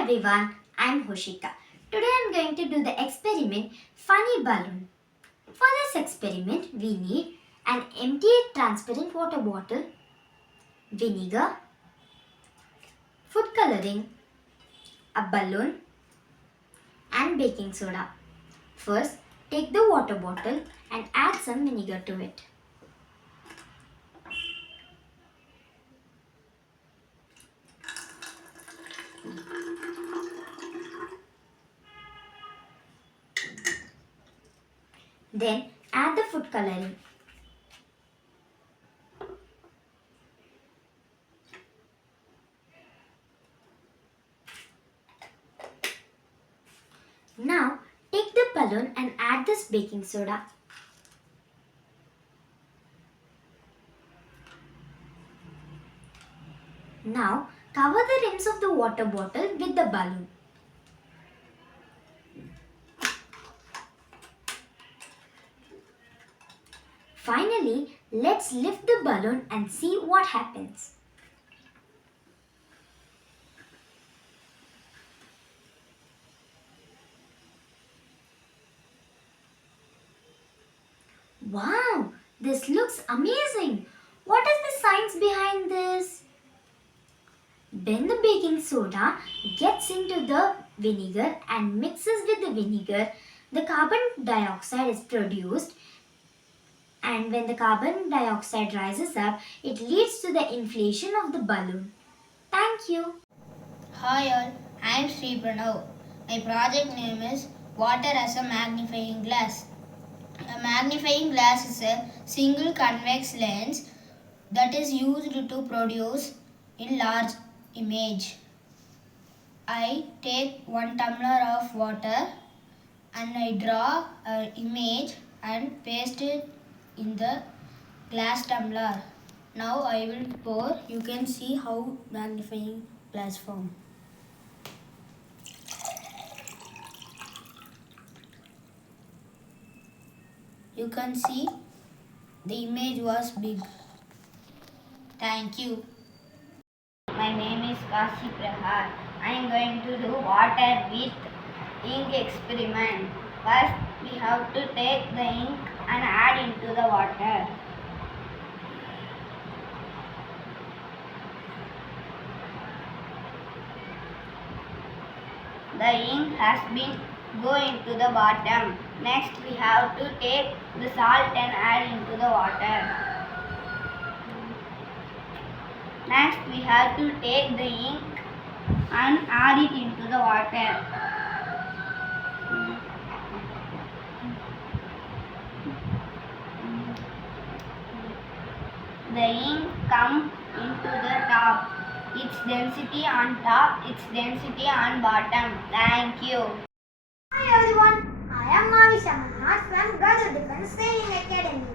everyone, I'm Hoshika. Today I'm going to do the experiment Funny Balloon. For this experiment, we need an empty transparent water bottle, vinegar, food coloring, a balloon and baking soda. First, take the water bottle and add some vinegar to it. Then add the food coloring. Now take the balloon and add this baking soda. Now cover the rims of the water bottle with the balloon. Finally, let's lift the balloon and see what happens. Wow, this looks amazing. What is the science behind this? When the baking soda gets into the vinegar and mixes with the vinegar, the carbon dioxide is produced, and when the carbon dioxide rises up, it leads to the inflation of the balloon. Thank you. Hi all, I am Sri Pranav. My project name is Water as a Magnifying Glass. A magnifying glass is a single convex lens that is used to produce a large image. I take 1 tumbler of water and I draw an image and paste it in the glass tumbler. Now I will pour. You can see how magnifying glass form. You can see the image was big. Thank you. My name is Kasi Prahar. I am going to do water with ink experiment. First, we have to take the ink and add into the water. The ink has been go into the bottom. Next, we have to take the salt and add into the water. Next, we have to take the ink and add it into the water. The ink comes into the top. Its density on top, its density on bottom. Thank you. Hi everyone, I am Mavi Samanas from Brother Defense Training Academy.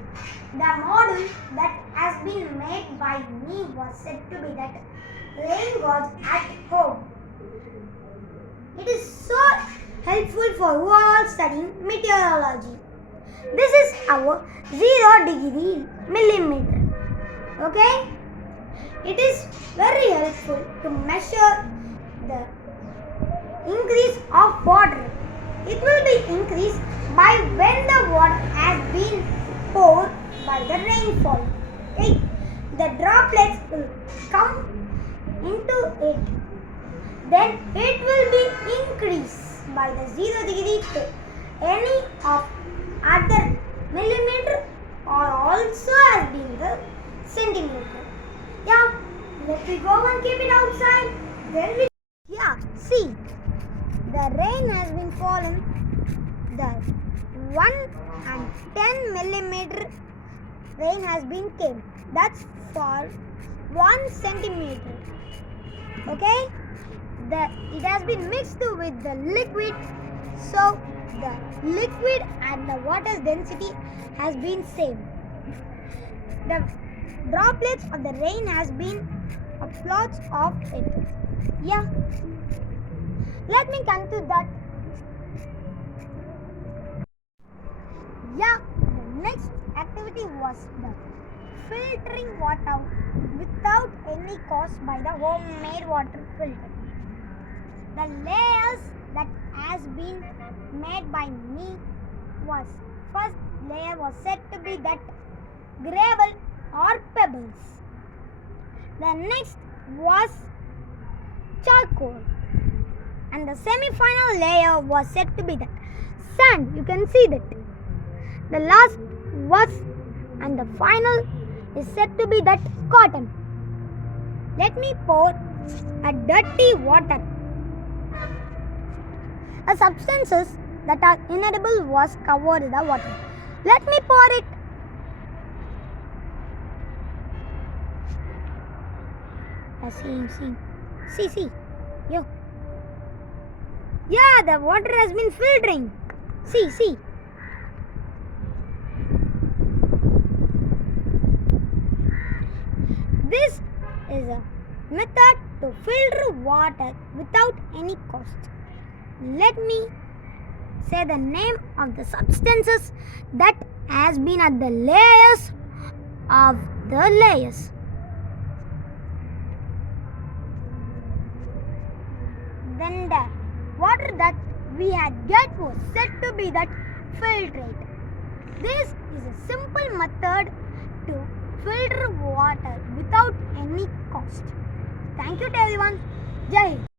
The model that has been made by me was said to be that rain gods at home. It is so helpful for who are all studying meteorology. This is our 0 millimeter. Okay? It is very helpful to measure the increase of water. It will be increased by when the water has been poured by the rainfall. Okay? The droplets will come into it. Then it will be increased by the 0 to any of other millimeter or also has been the centimeter. Yeah, let me go and keep it outside. Then we see, the rain has been falling. The 1 and 10 millimeter rain has been came. That's for 1 centimeter. Okay, it has been mixed with the liquid, so the liquid and the water's density has been same. The droplets of the rain has been plots of it. Yeah, let me come to that. Yeah, the next activity was the filtering water without any cost by the homemade water filter. The layers that has been made by me was first layer was said to be that gravel or pebbles. The next was charcoal, and the semi-final layer was said to be that sand. You can see that. The last was and the final is said to be that cotton. Let me pour a dirty water. The substances that are inedible was covered in the water. Let me pour it. See. Yo. Yeah, the water has been filtering. See. This is a method to filter water without any cost. Let me say the name of the substances that has been at the layers of the layers. Then the water that we had get was said to be that filtrate. This is a simple method to filter water without any cost. Thank you to everyone. Jai Hind.